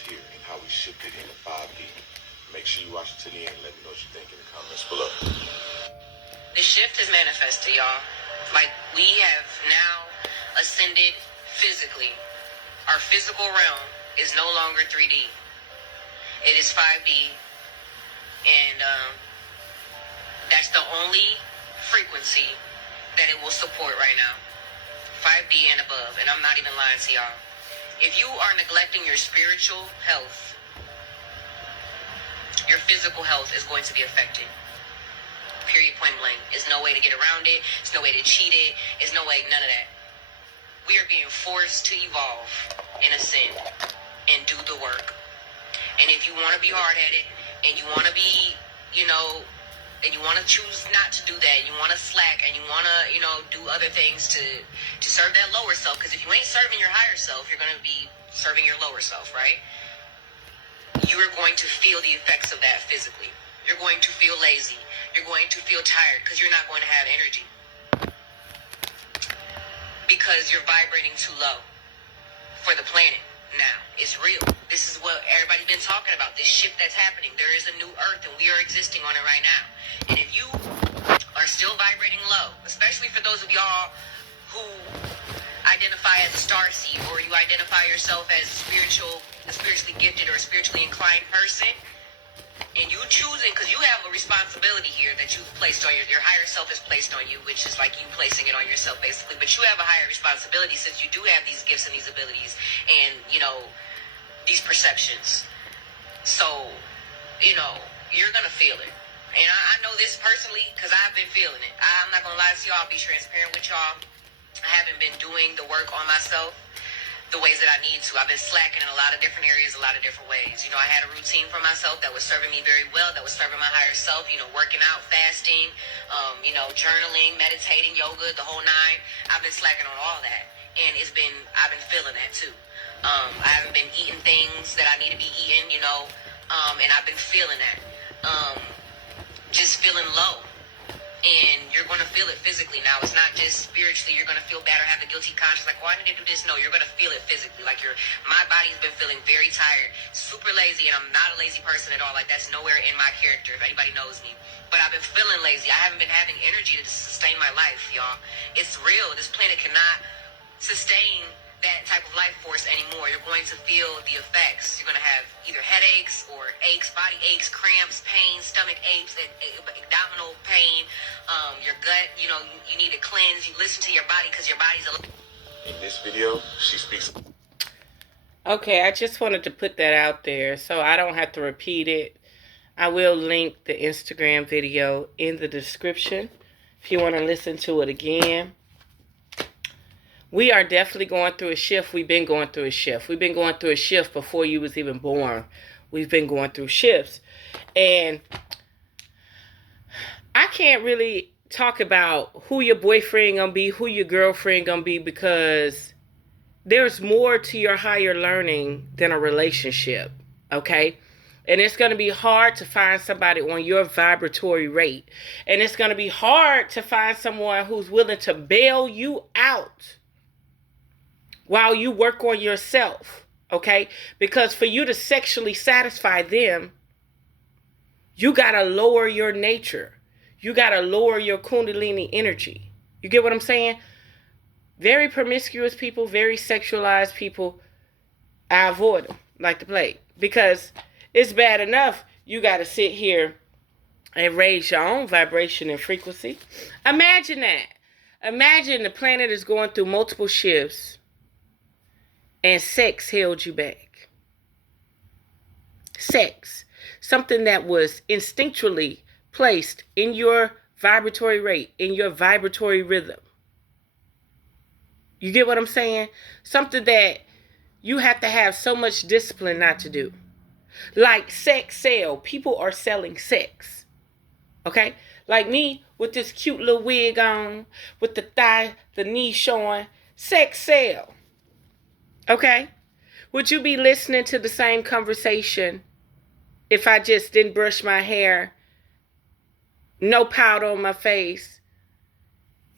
here and how we shifted into 5D. Make sure you watch it to the end. Let me know what you think in the comments below. The shift is manifested, y'all. Like, we have now ascended physically. Our physical realm is no longer 3D. It is 5D. And that's the only frequency that it will support right now. 5D and above. And I'm not even lying to y'all. If you are neglecting your spiritual health, your physical health is going to be affected. Period, point blank. There's no way to get around it. There's no way to cheat it. There's no way, none of that. We are being forced to evolve and ascend and do the work. And if you want to be hard-headed and you want to be, and you want to choose not to do that, you want to slack and you want to, do other things to serve that lower self, because if you ain't serving your higher self, you're going to be serving your lower self, right? You are going to feel the effects of that physically. You're going to feel lazy. You're going to feel tired because you're not going to have energy. Because you're vibrating too low for the planet now. It's real. This is what everybody's been talking about, this shift that's happening. There is a new earth and we are existing on it right now. And if you are still vibrating low, especially for those of y'all who identify as a star seed, or you identify yourself as a spiritually gifted or a spiritually inclined person, and you choosing, because you have a responsibility here that you've placed on your higher self is placed on you, which is like you placing it on yourself basically, but you have a higher responsibility since you do have these gifts and these abilities and these perceptions. So you're gonna feel it, and I know this personally because I've been feeling it. I'm not gonna lie to y'all, I'll be transparent with y'all. I haven't been doing the work on myself the ways that I need to. I've been slacking in a lot of different areas, a lot of different ways. I had a routine for myself that was serving me very well, that was serving my higher self, working out, fasting, journaling, meditating, yoga, the whole nine. I've been slacking on all that. And I've been feeling that too. I haven't been eating things that I need to be eating, and I've been feeling that. Just feeling low. And you're going to feel it physically now. It's not just spiritually. You're going to feel bad or have the guilty conscience like, I need to do this. No, you're going to feel it physically. Like my body's been feeling very tired, super lazy, and I'm not a lazy person at all. Like, that's nowhere in my character, if anybody knows me. But I've been feeling lazy. I haven't been having energy to sustain my life, y'all. It's real. This planet cannot sustain that type of life force anymore. You're going to feel the effects. You're going to have either headaches or aches, body aches, cramps, pain, stomach aches, abdominal pain, your gut, you need to cleanse. You listen to your body because your body's In this video, she speaks. Okay, I just wanted to put that out there so I don't have to repeat it. I will link the Instagram video in the description if you want to listen to it again. We are definitely going through a shift. We've been going through a shift. We've been going through a shift before you was even born. We've been going through shifts. And I can't really talk about who your boyfriend gonna be, who your girlfriend gonna be, because there's more to your higher learning than a relationship, okay? And it's going to be hard to find somebody on your vibratory rate. And it's going to be hard to find someone who's willing to bail you out while you work on yourself, okay? Because for you to sexually satisfy them, you got to lower your nature. You got to lower your kundalini energy. You get what I'm saying? Very promiscuous people, very sexualized people, I avoid them like the plague. Because it's bad enough you got to sit here and raise your own vibration and frequency. Imagine that. Imagine the planet is going through multiple shifts and sex held you back. Sex. Something that was instinctually placed in your vibratory rate, in your vibratory rhythm. You get what I'm saying? Something that you have to have so much discipline not to do. Like sex sale. People are selling sex. Okay? Like me with this cute little wig on, with the thigh, the knee showing. Sex sale. Okay? Would you be listening to the same conversation if I just didn't brush my hair, no powder on my face,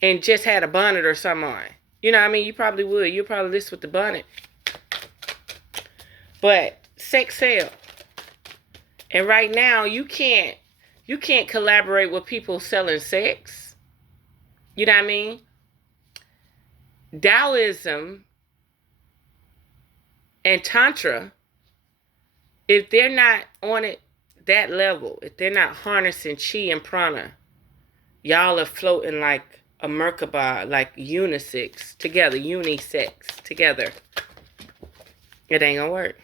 and just had a bonnet or something on? You know what I mean? You probably would. You'd probably listen with the bonnet. But sex sell. And right now you can't collaborate with people selling sex. You know what I mean? Taoism and Tantra, if they're not on it that level, if they're not harnessing chi and prana, y'all are floating like a Merkaba, like unisex together. It ain't gonna work.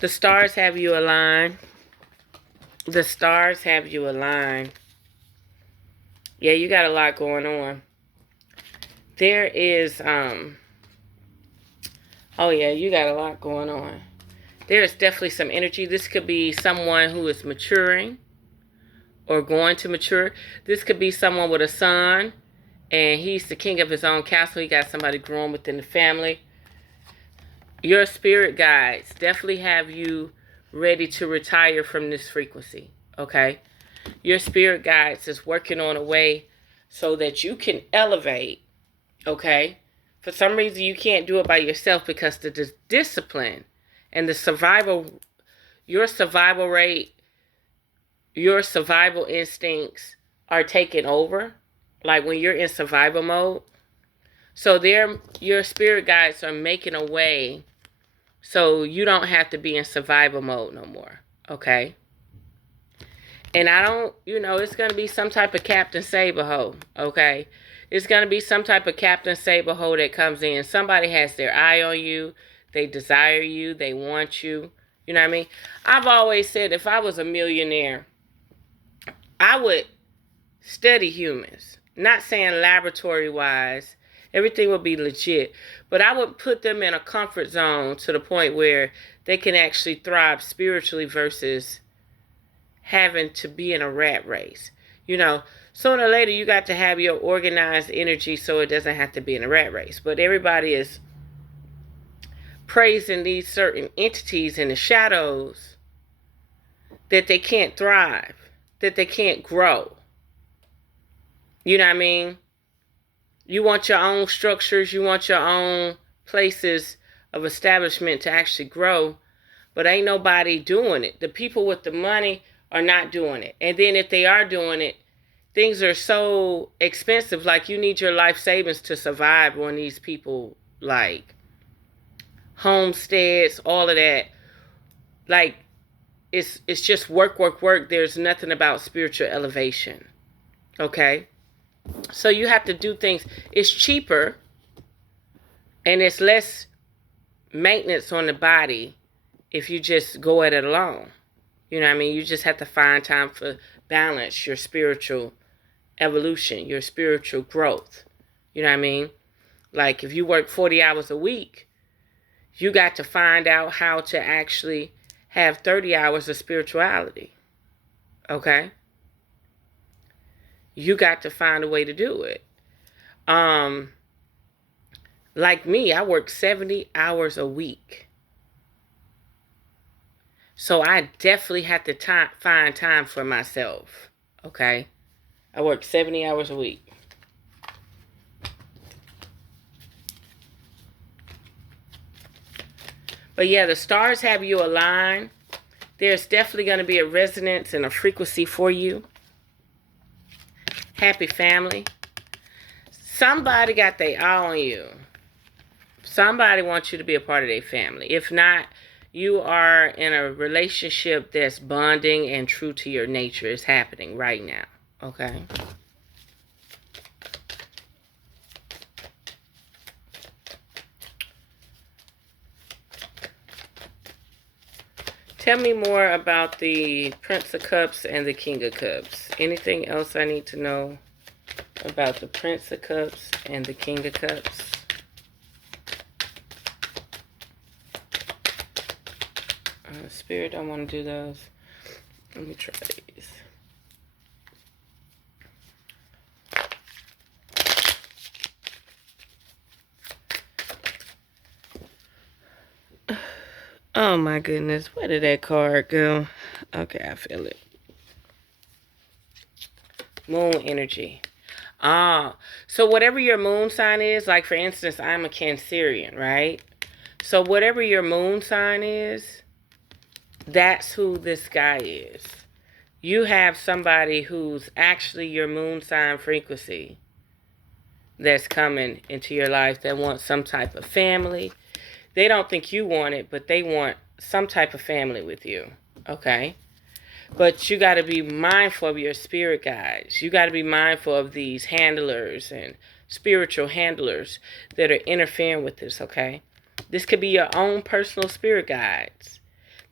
The stars have you aligned. The stars have you aligned. Yeah, you got a lot going on. There is, oh yeah, you got a lot going on. There is definitely some energy. This could be someone who is maturing or going to mature. This could be someone with a son, and he's the king of his own castle. He got somebody growing within the family. Your spirit guides definitely have you ready to retire from this frequency, okay? Your spirit guides is working on a way so that you can elevate, okay? For some reason, you can't do it by yourself because the discipline and the survival, your survival rate, your survival instincts are taking over. Like when you're in survival mode. So your spirit guides are making a way so you don't have to be in survival mode no more, okay? And I don't, it's going to be some type of Captain Saberho, okay? It's going to be some type of Captain Saberho that comes in. Somebody has their eye on you. They desire you. They want you. You know what I mean? I've always said if I was a millionaire, I would study humans. Not saying laboratory-wise. Everything would be legit. But I would put them in a comfort zone to the point where they can actually thrive spiritually versus having to be in a rat race. Sooner or later you got to have your organized energy so it doesn't have to be in a rat race. But everybody is praising these certain entities in the shadows that they can't thrive, that they can't grow. You know what I mean? You want your own structures, you want your own places of establishment to actually grow, but ain't nobody doing it. The people with the money are not doing it. And then if they are doing it, things are so expensive, like you need your life savings to survive on these people, like homesteads, all of that. Like it's just work. There's nothing about spiritual elevation. Okay? So you have to do things. It's cheaper and it's less maintenance on the body if you just go at it alone. You know what I mean? You just have to find time for balance, your spiritual evolution, your spiritual growth. You know what I mean? Like if you work 40 hours a week, you got to find out how to actually have 30 hours of spirituality. Okay? You got to find a way to do it. Like me, I work 70 hours a week. So I definitely have to find time for myself. Okay? I work 70 hours a week. But yeah, the stars have you aligned. There's definitely going to be a resonance and a frequency for you. Happy family. Somebody got their eye on you. Somebody wants you to be a part of their family. If not, you are in a relationship that's bonding and true to your nature. It's happening right now. Okay? Tell me more about the Prince of Cups and the King of Cups. Anything else I need to know about the Prince of Cups and the King of Cups? Spirit, don't want to do those. Let me try these. Oh my goodness, where did that card go? Okay, I feel it. Moon energy. So whatever your moon sign is, like for instance, I'm a Cancerian, right? So whatever your moon sign is, that's who this guy is. You have somebody who's actually your moon sign frequency that's coming into your life that wants some type of family. They don't think you want it, but they want some type of family with you. Okay? But you got to be mindful of your spirit guides. You got to be mindful of these handlers and spiritual handlers that are interfering with this, okay? This could be your own personal spirit guides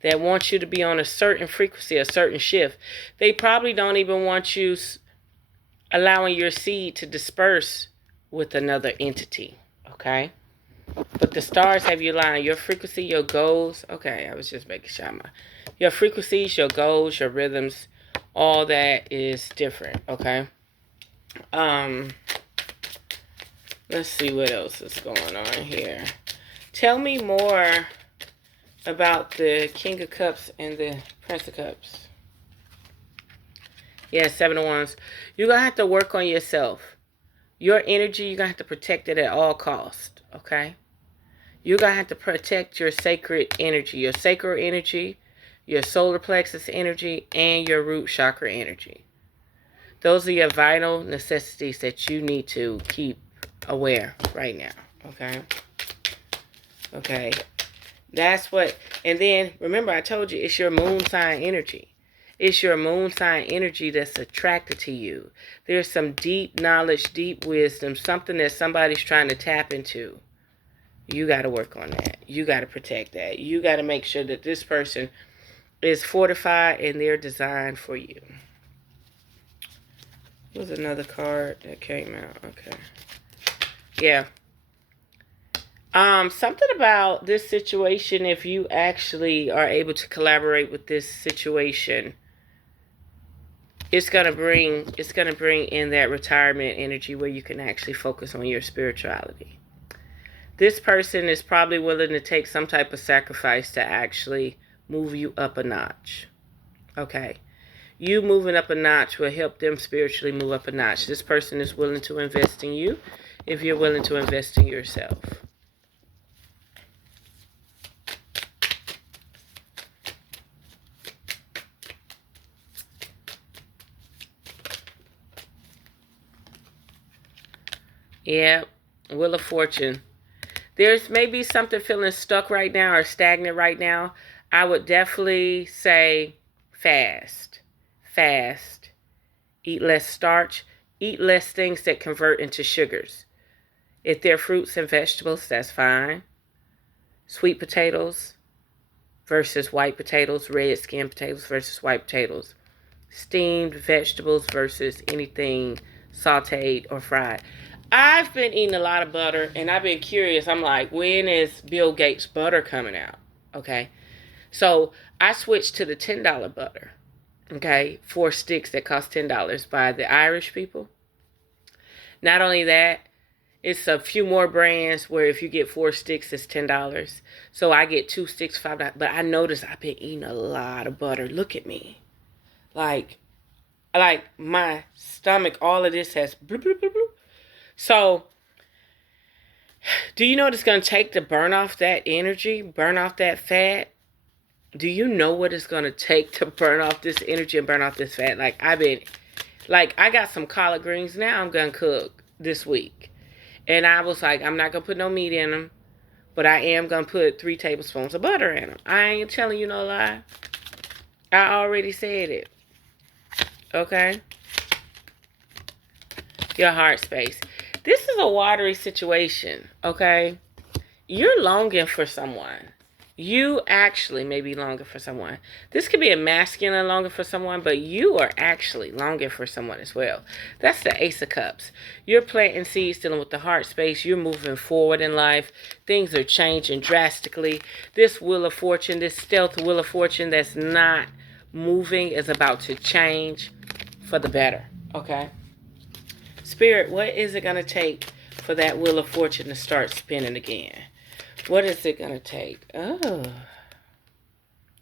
that want you to be on a certain frequency, a certain shift. They probably don't even want you allowing your seed to disperse with another entity, okay? But the stars have you aligned. Your frequency, your goals. Okay, I was just making sure. Your frequencies, your goals, your rhythms, all that is different, okay? Let's see what else is going on here. Tell me more about the King of Cups and the Prince of Cups. Yeah, Seven of Wands. You're going to have to work on yourself. Your energy, you're going to have to protect it at all costs, okay? You're going to have to protect your sacred energy, your sacral energy, your solar plexus energy, and your root chakra energy. Those are your vital necessities that you need to keep aware right now, okay? Okay. That's what, and then remember I told you it's your moon sign energy. It's your moon sign energy that's attracted to you. There's some deep knowledge, deep wisdom, something that somebody's trying to tap into. You got to work on that. You got to protect that. You got to make sure that this person is fortified and they're designed for you. There's another card that came out. Okay. Yeah. Something about this situation, if you actually are able to collaborate with this situation, it's gonna bring in that retirement energy where you can actually focus on your spirituality. This person is probably willing to take some type of sacrifice to actually move you up a notch. Okay. You moving up a notch will help them spiritually move up a notch. This person is willing to invest in you if you're willing to invest in yourself. Yeah, Wheel of Fortune. There's maybe something feeling stuck right now or stagnant right now. I would definitely say fast. Fast. Eat less starch. Eat less things that convert into sugars. If they're fruits and vegetables, that's fine. Sweet potatoes versus white potatoes. Red skin potatoes versus white potatoes. Steamed vegetables versus anything sauteed or fried. I've been eating a lot of butter, and I've been curious. I'm like, when is Bill Gates' butter coming out? Okay. So I switched to the $10 butter. Okay. 4 sticks that cost $10 by the Irish people. Not only that, it's a few more brands where if you get 4 sticks, it's $10. So I get 2 sticks, $5. But I noticed I've been eating a lot of butter. Look at me. Like my stomach, all of this has bloop, bloop, bloop, bloop. So, do you know what it's going to take to burn off that energy, burn off that fat? Do you know what it's going to take to burn off this energy and burn off this fat? I got some collard greens now I'm going to cook this week. And I was like, I'm not going to put no meat in them, but I am going to put 3 tablespoons of butter in them. I ain't telling you no lie. I already said it. Okay? Your heart space. This is a watery situation, okay? You're longing for someone. You actually may be longing for someone. This could be a masculine longing for someone, but you are actually longing for someone as well. That's the Ace of Cups. You're planting seeds, dealing with the heart space. You're moving forward in life. Things are changing drastically. This Wheel of Fortune, this stealth Wheel of Fortune that's not moving is about to change for the better, okay? Spirit, what is it going to take for that Wheel of Fortune to start spinning again? What is it going to take? Oh,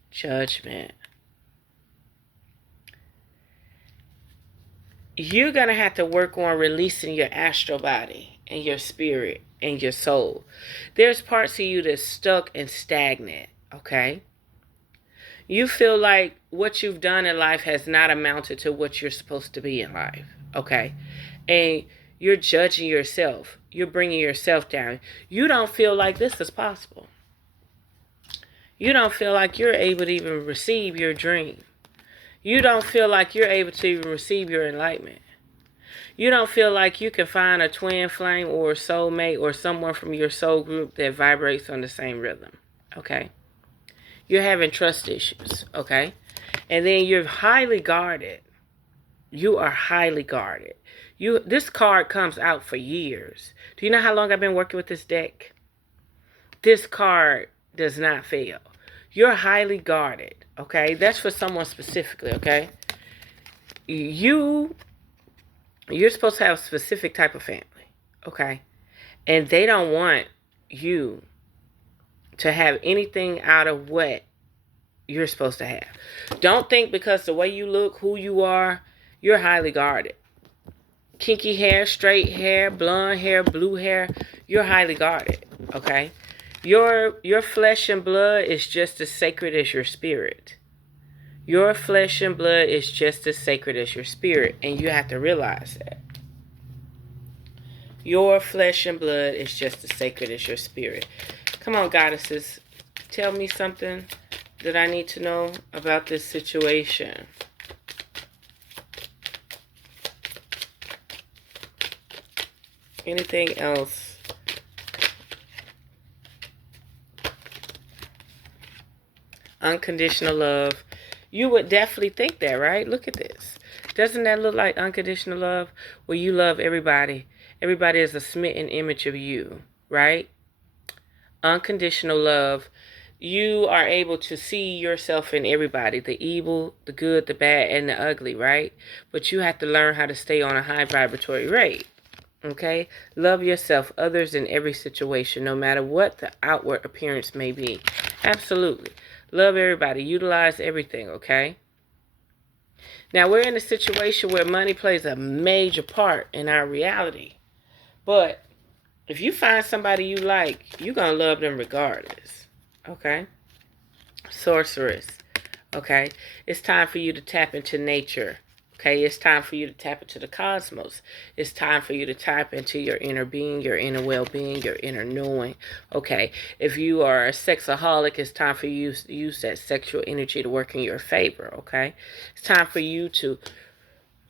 Judgment. You're going to have to work on releasing your astral body and your spirit in your soul. There's parts of you that's stuck and stagnant, okay? You feel like what you've done in life has not amounted to what you're supposed to be in life, okay? And you're judging yourself. You're bringing yourself down. You don't feel like this is possible. You don't feel like you're able to even receive your dream. You don't feel like you're able to even receive your enlightenment. You don't feel like you can find a twin flame or a soulmate or someone from your soul group that vibrates on the same rhythm, okay? You're having trust issues, okay? And then you're highly guarded. You are highly guarded. This card comes out for years. Do you know how long I've been working with this deck? This card does not fail. You're highly guarded, okay? That's for someone specifically, okay? You're supposed to have a specific type of family, okay? And they don't want you to have anything out of what you're supposed to have. Don't think because the way you look, who you are, you're highly guarded. Kinky hair, straight hair, blonde hair, blue hair, you're highly guarded, okay? Your flesh and blood is just as sacred as your spirit. Your flesh and blood is just as sacred as your spirit, and you have to realize that. Your flesh and blood is just as sacred as your spirit. Come on, goddesses. Tell me something that I need to know about this situation. Anything else? Unconditional love. You would definitely think that, right? Look at this. Doesn't that look like unconditional love? Where you love everybody. Everybody is a smitten image of you, right? Unconditional love. You are able to see yourself in everybody. The evil, the good, the bad, and the ugly, right? But you have to learn how to stay on a high vibratory rate. Okay? Love yourself, others in every situation, no matter what the outward appearance may be. Absolutely. Love everybody. Utilize everything, okay? Now, we're in a situation where money plays a major part in our reality. But if you find somebody you like, you're going to love them regardless. Okay? Sorceress. Okay? It's time for you to tap into nature. Okay? It's time for you to tap into the cosmos. It's time for you to tap into your inner being, your inner well-being, your inner knowing. Okay? If you are a sexaholic, it's time for you to use that sexual energy to work in your favor. Okay? It's time for you to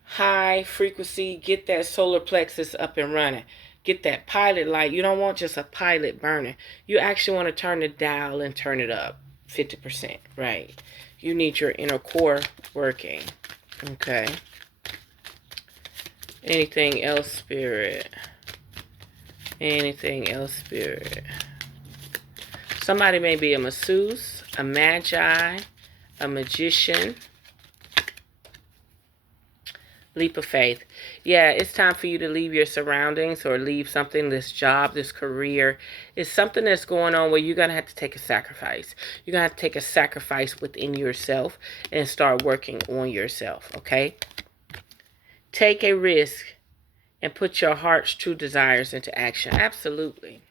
high frequency, get that solar plexus up and running. Get that pilot light. You don't want just a pilot burning. You actually want to turn the dial and turn it up 50%, right? You need your inner core working. Okay. Anything else, Spirit? Anything else, Spirit? Somebody may be a masseuse, a magi, a magician. Leap of faith. Yeah, it's time for you to leave your surroundings or leave something, this job, this career. It's something that's going on where you're going to have to take a sacrifice. You're going to have to take a sacrifice within yourself and start working on yourself, okay? Take a risk and put your heart's true desires into action. Absolutely.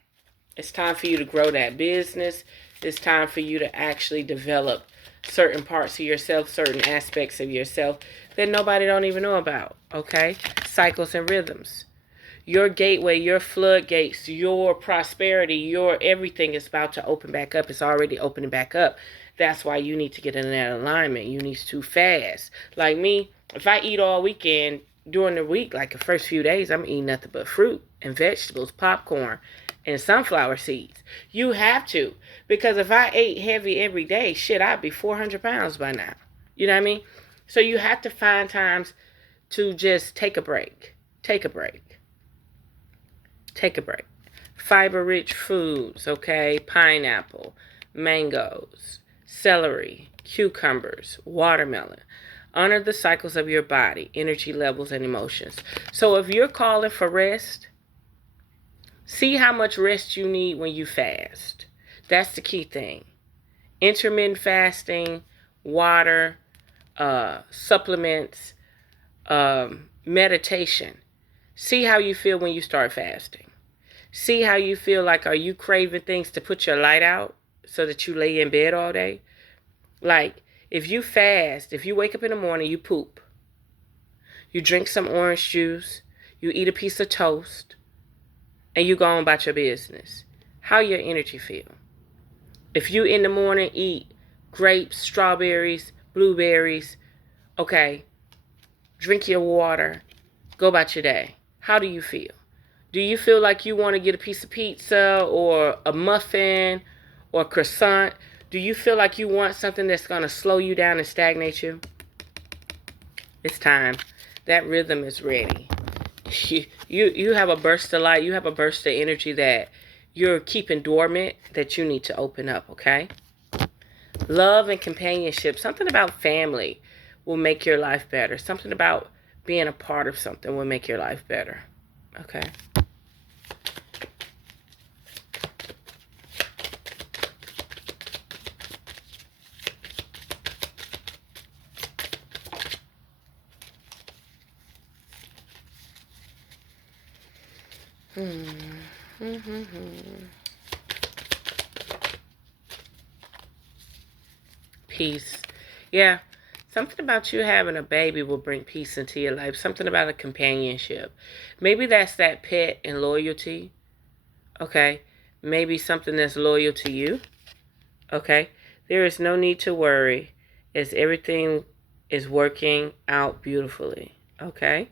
It's time for you to grow that business. It's time for you to actually develop certain parts of yourself, certain aspects of yourself that nobody don't even know about, okay? Cycles and rhythms. Your gateway, your floodgates, your prosperity, your everything is about to open back up. It's already opening back up. That's why you need to get in that alignment. You need to fast. Like me, if I eat all weekend, during the week, like the first few days, I'm eating nothing but fruit and vegetables, popcorn, and sunflower seeds. You have to. Because if I ate heavy every day, shit, I'd be 400 pounds by now. You know what I mean? So you have to find times to just take a break. Take a break. Take a break. Fiber-rich foods, okay? Pineapple, mangoes, celery, cucumbers, watermelon. Honor the cycles of your body, energy levels, and emotions. So if you're calling for rest, see how much rest you need when you fast. That's the key thing. Intermittent fasting, water, supplements, meditation. See how you feel when you start fasting. See how you feel. Like, are you craving things to put your light out so that you lay in bed all day? Like, if you fast, if you wake up in the morning, you poop, you drink some orange juice, you eat a piece of toast, and you go on about your business, how your energy feel? If you in the morning eat grapes, strawberries, blueberries, okay, drink your water, go about your day, how do you feel? Do you feel like you want to get a piece of pizza or a muffin or a croissant? Do you feel like you want something that's going to slow you down and stagnate you? It's time. That rhythm is ready. You have a burst of light. You have a burst of energy that you're keeping dormant that you need to open up, okay? Love and companionship. Something about family will make your life better. Something about being a part of something will make your life better, okay? Peace. Yeah. Something about you having a baby will bring peace into your life. Something about a companionship. Maybe that's that pet and loyalty. Okay. Maybe something that's loyal to you. Okay. There is no need to worry as everything is working out beautifully. Okay.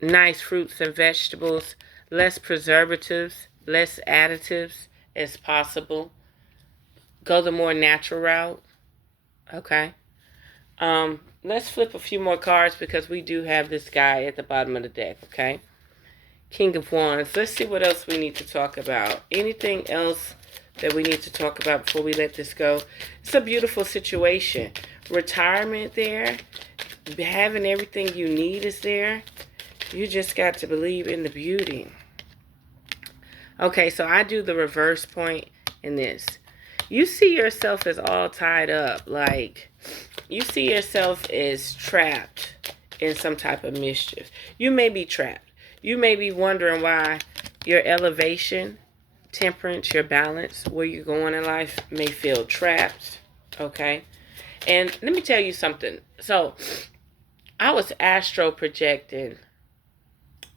Nice fruits and vegetables. Less preservatives. Less additives as possible. Go the more natural route. Okay. Let's flip a few more cards because we do have this guy at the bottom of the deck, okay? King of Wands. Let's see what else we need to talk about. Anything else that we need to talk about before we let this go? It's a beautiful situation. Retirement there. Having everything you need is there. You just got to believe in the beauty. Okay, so I do the reverse point in this. You see yourself as all tied up. Like, you see yourself as trapped in some type of mischief. You may be trapped. You may be wondering why your elevation, temperance, your balance, where you're going in life may feel trapped. Okay? And let me tell you something. So, I was astro projecting.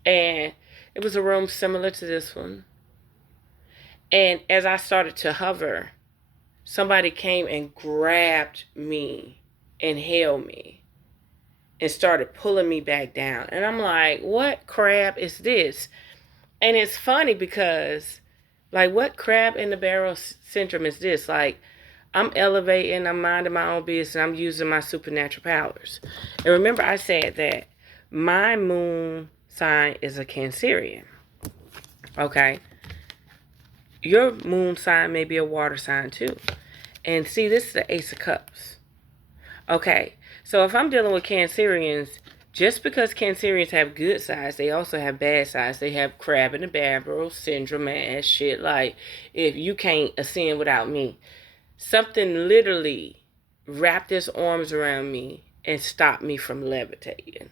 And it was a room similar to this one. And as I started to hover, somebody came and grabbed me and held me and started pulling me back down. And I'm like, what crap is this? And it's funny because, like, what crab in the barrel syndrome is this? Like, I'm elevating, I'm minding my own business, I'm using my supernatural powers. And remember I said that my moon sign is a Cancerian. Okay? Your moon sign may be a water sign too. And see, this is the Ace of Cups. Okay, so if I'm dealing with Cancerians, just because Cancerians have good sides, they also have bad sides. They have crab in the barrel syndrome ass shit. Like, if you can't ascend without me. Something literally wrapped its arms around me and stopped me from levitating.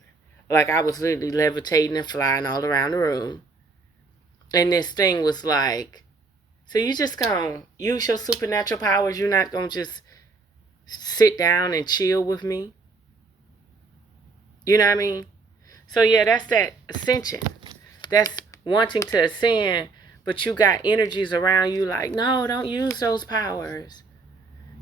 Like, I was literally levitating and flying all around the room. And this thing was like, so you just gonna use your supernatural powers? You're not gonna just sit down and chill with me? You know what I mean? So yeah, that's that ascension. That's wanting to ascend, but you got energies around you like, no, don't use those powers.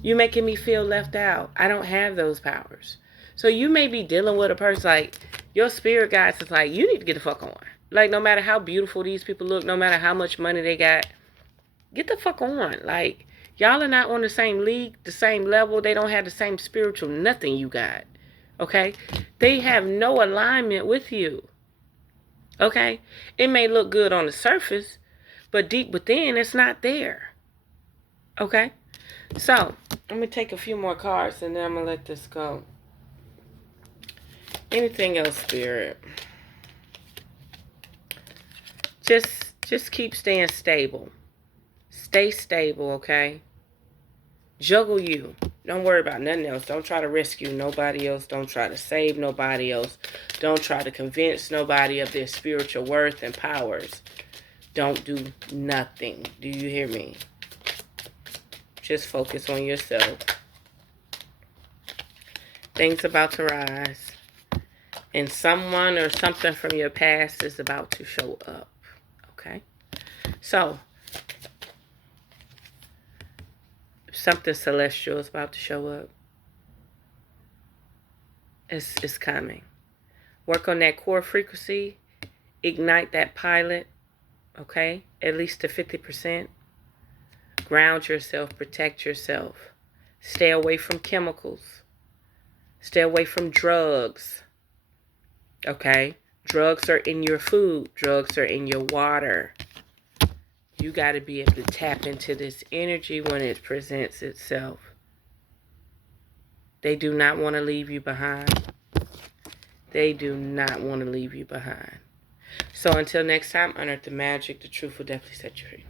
You're making me feel left out. I don't have those powers. So you may be dealing with a person like, your spirit guides is like, you need to get the fuck on. Like, no matter how beautiful these people look, no matter how much money they got, get the fuck on. Like, y'all are not on the same league, the same level. They don't have the same spiritual nothing you got. Okay? They have no alignment with you. Okay? It may look good on the surface, but deep within, it's not there. Okay? So, let me take a few more cards and then I'm going to let this go. Anything else, Spirit? Just keep staying stable. Stay stable, okay? Juggle you. Don't worry about nothing else. Don't try to rescue nobody else. Don't try to save nobody else. Don't try to convince nobody of their spiritual worth and powers. Don't do nothing. Do you hear me? Just focus on yourself. Things about to rise. And someone or something from your past is about to show up. Okay? So, something celestial is about to show up. It's coming. Work on that core frequency. Ignite that pilot. Okay? At least to 50%. Ground yourself. Protect yourself. Stay away from chemicals. Stay away from drugs. Okay? Drugs are in your food. Drugs are in your water. You got to be able to tap into this energy when it presents itself. They do not want to leave you behind. They do not want to leave you behind. So until next time, unearth the magic. The truth will definitely set you free.